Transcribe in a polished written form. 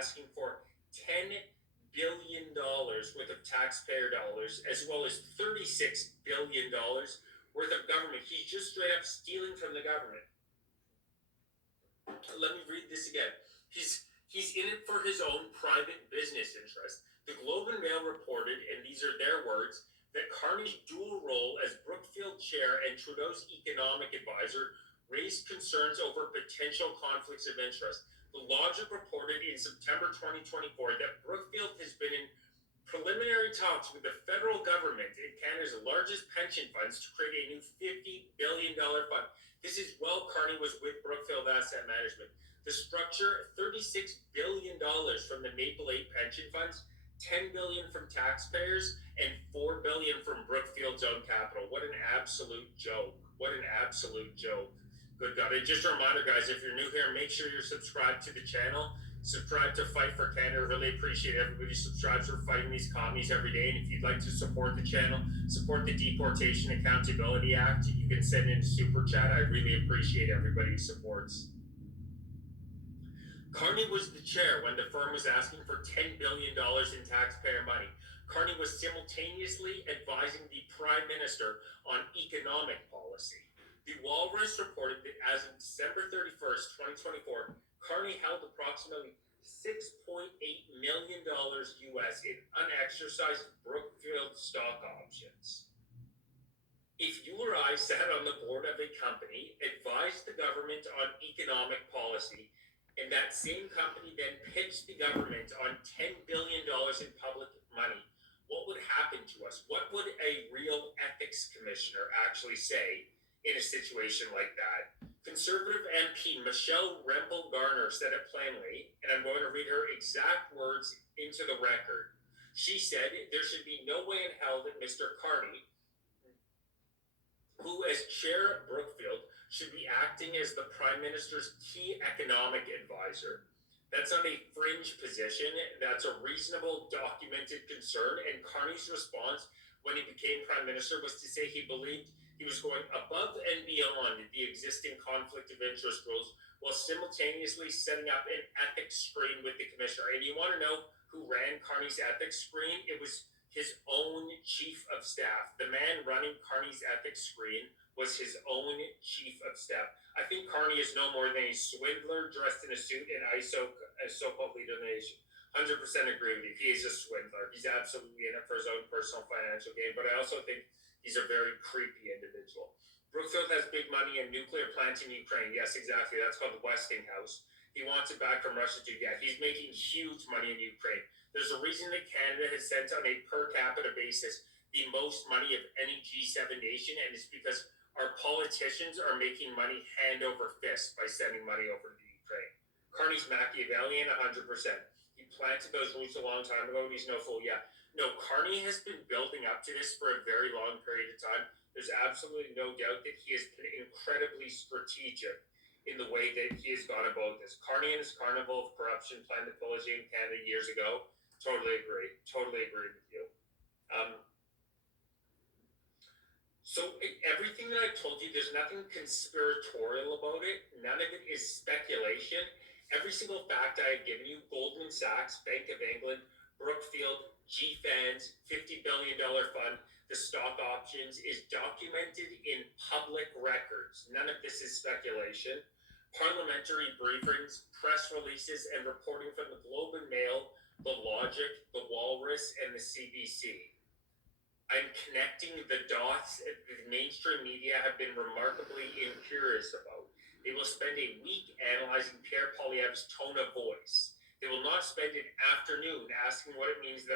asking for $10 billion worth of taxpayer dollars, as well as $36 billion worth of government. He's just straight up stealing from the government. Let me read this again. He's in it for his own private business interest. The Globe and Mail reported, and these are their words, that Carney's dual role as Brookfield chair and Trudeau's economic advisor raised concerns over potential conflicts of interest. The Logic reported in September 2024 that Brookfield has been in preliminary talks with the federal government and Canada's largest pension funds to create a new $50 billion fund. This is while Carney was with Brookfield Asset Management. The structure, $36 billion from the Maple 8 pension funds, $10 billion from taxpayers, and $4 billion from Brookfield's own capital. What an absolute joke. What an absolute joke. Good God. And just a reminder, guys, if you're new here, make sure you're subscribed to the channel. Subscribe to Fight for Canada. Really appreciate everybody who subscribes. We're fighting these commies every day. And if you'd like to support the channel, support the Deportation Accountability Act, you can send in a super chat. I really appreciate everybody who supports. Carney was the chair when the firm was asking for $10 billion in taxpayer money. Carney was simultaneously advising the Prime Minister on economic policy. The Walrus reported that as of December 31st, 2024, Carney held approximately $6.8 million US in unexercised Brookfield stock options. If you or I sat on the board of a company, advised the government on economic policy, and that same company then pitched the government on $10 billion in public money, what would happen to us? What would a real ethics commissioner actually say in a situation like that? Conservative MP Michelle Rempel-Garner said it plainly, and I'm going to read her exact words into the record. She said, there should be no way in hell that Mr. Carney, who as chair of Brookfield, should be acting as the Prime Minister's key economic advisor. That's not a fringe position. That's a reasonable, documented concern. And Carney's response when he became Prime Minister was to say he believed he was going above and beyond the existing conflict of interest rules while simultaneously setting up an ethics screen with the commissioner. And you want to know who ran Carney's ethics screen? It was his own chief of staff. The man running Carney's ethics screen was his own chief of staff. I think Carney is no more than a swindler dressed in a suit and so-called leader of the nation. 100% agree with you. He is a swindler. He's absolutely in it for his own personal financial gain. But I also think he's a very creepy individual. Brookfield has big money in nuclear plants in Ukraine. Yes, exactly. That's called the Westinghouse. He wants it back from Russia too. Yeah, he's making huge money in Ukraine. There's a reason that Canada has sent on a per capita basis the most money of any G7 nation, and it's because our politicians are making money hand over fist by sending money over to Ukraine. Carney's Machiavellian, 100%. He planted those roots a long time ago, and he's no fool. Yeah. No, Carney has been building up to this for a very long period of time. There's absolutely no doubt that he has been incredibly strategic in the way that he has gone about this. Carney and his carnival of corruption planned to pillage in Canada years ago. Totally agree. Totally agree with you. So everything that I told you, there's nothing conspiratorial about it. None of it is speculation. Every single fact I have given you, Goldman Sachs, Bank of England, Brookfield, GFANZ, $50 billion fund, the stock options, is documented in public records. None of this is speculation. Parliamentary briefings, press releases, and reporting from the Globe and Mail, the Logic, the Walrus, and the CBC. I'm connecting the dots the mainstream media have been remarkably incurious about. They will spend a week analyzing Pierre Poilievre's tone of voice. They will not spend an afternoon asking what it means that